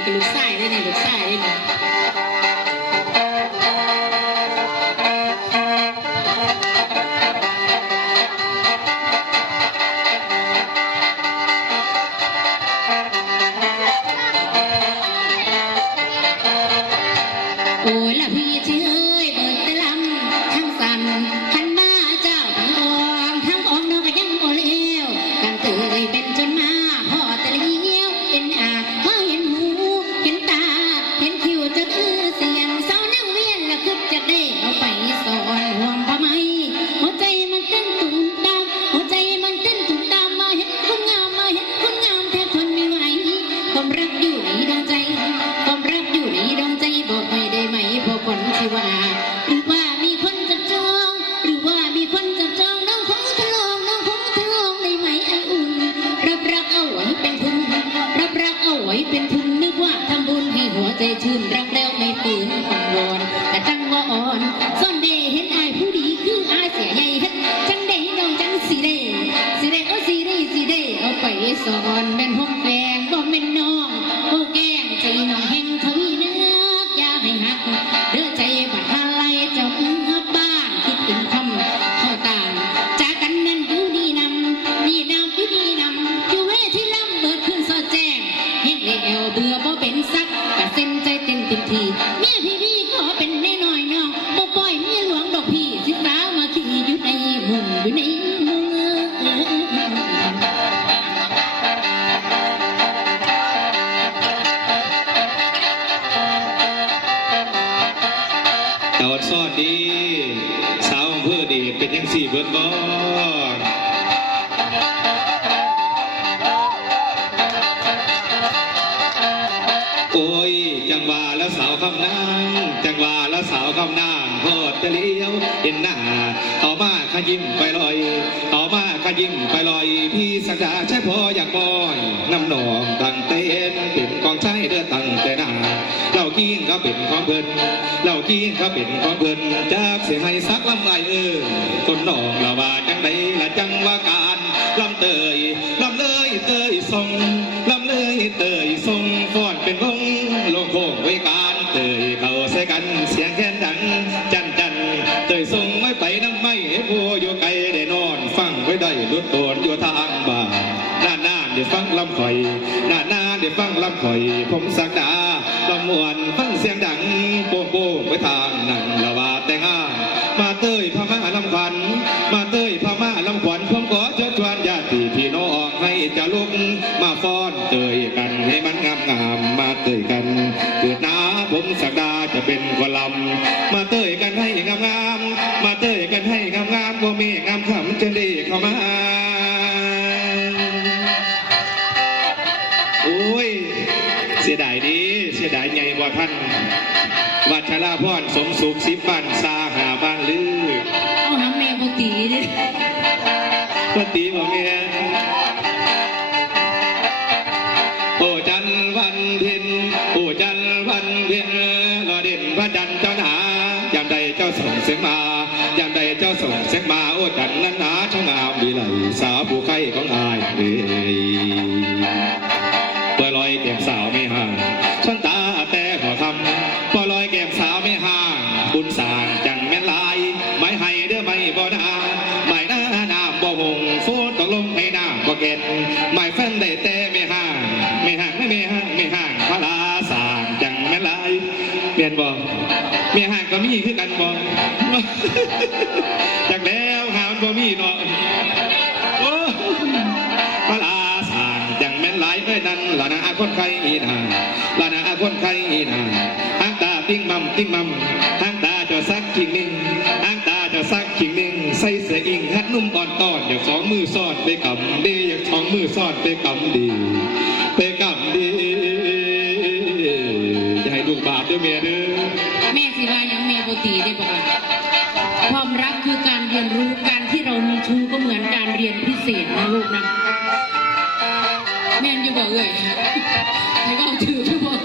นั่ก็ลูกไส้ได้นี่ลูกไส้ได้นี่ เรักแล้วไม่ฝืนอ่อนวอนแต่จังว่าอ่อนซ่อนเดเห็นอายผู้ดีคืออายเสียใหญ่เฮ็ดจังได้น้องจังสีเดสีเดโอ้สีเดสีเดเอาไปสอนเป็นห้องแฟงบ่เป็น เต็มทีเมียพี่พี่ขอเป็นแน่น้อยน้องบ่ปล่อยเมียหลวงดอกพี่สิสาวมาขี่อยู่ในหุ่นอยู่ในมุงเออตอดซอดดี สาวอำเภอดีเป็นยังสี่เบิดบ่ จังหวาแล้วสาวคำนางจังหวาแล้วสาวคำนางโพดจะเลี้ยวเห็นหน้าเอมาขยิ้มไปลอยเอมาขยิ้มไปลอย พี่สักดาใช่พออยากบอยน้ำหนองตั้งเต้นเป็นกองใช้เดือตั้งแต่หน้าเรากิ้งก็เป็นของเพิ่นเรากิ้งก็เป็นของเพิ่นจากเสียให้สักลำไรเออคนนองละว่าจังใดละจังว่าการลำเตยลำเลยเตยทรง ดี๋ยวฟังลำข่อยหน้าหน้าเดี๋ยวฟังลำข่อย ผมสักดาลำมวนฟังเสียงดังโป่งโป่งไปทางนั่นละว่าแต่งงามาเต้ยพม่าลำขวัญมาเต้ยพม่าลำขวัญผมขอเชิญชวนญาติพี่น้องให้จะลุกมาฟ้อนเตยกันให้มันงามงามมาเตยกันเกิดหน สียดายใหญ่กว่าท่านวัชราพรสมสุขสิบบ้านซาหาบ้านลือเอาหาแม่บ่ตีเด้ปฏิบ่แม่โอ้จันทร์วันเพ็ญโอ้จันทร์วันเพ็ญรอเด่นพระจันทร์เจ้าหนายามใดเจ้าส่งเสียงมายามใดเจ้าส่งเสียงมาโอ้จันทร์นั้นหนาช่างงามวิไลสาวผู้ไข่ของอายเอ้ย จังแม่นลาย ไม่ให้เด้อไม่บ่นาไม่น้าน้ำบ่หงฟูตกลงให้น้ำบ่เก็นไม่แฟนได้แต่ไม่ห่างไม่ห่างไม่ไม่ห่างไม่ห่างพระลาสางจังแม่นลายเปลี่ยนบ่ไม่ห่างก็มีคือกันบ่จากแล้วหามันบ่มีเนาะพระลาสางจังแม่นลายเอ้ยนั่นละนะคนไข้อีนาละนะคนไข้อีนาหางตาติ้งมัมติ้งมัม สักขิงหนิ่งหางตาจะซักขิงหนิ่งใส่เสื้ออิงฮัดนุ่มอ่อนตอนอยากสองมือซ่อนไปกำดีอยากสองมือซ่อนไปกำดีไปกำดีอย่าให้ลูกบาปด้อเมียเด้อแม่สิว่ายังแม่บ่ตีได้บอกล่ะความรักคือการเรียนรู้การที่เรามีชู้ก็เหมือนการเรียนพิเศษนะลูกนะแม่นอยู่บอกเอ่ยให้ก็ถือทุกบอก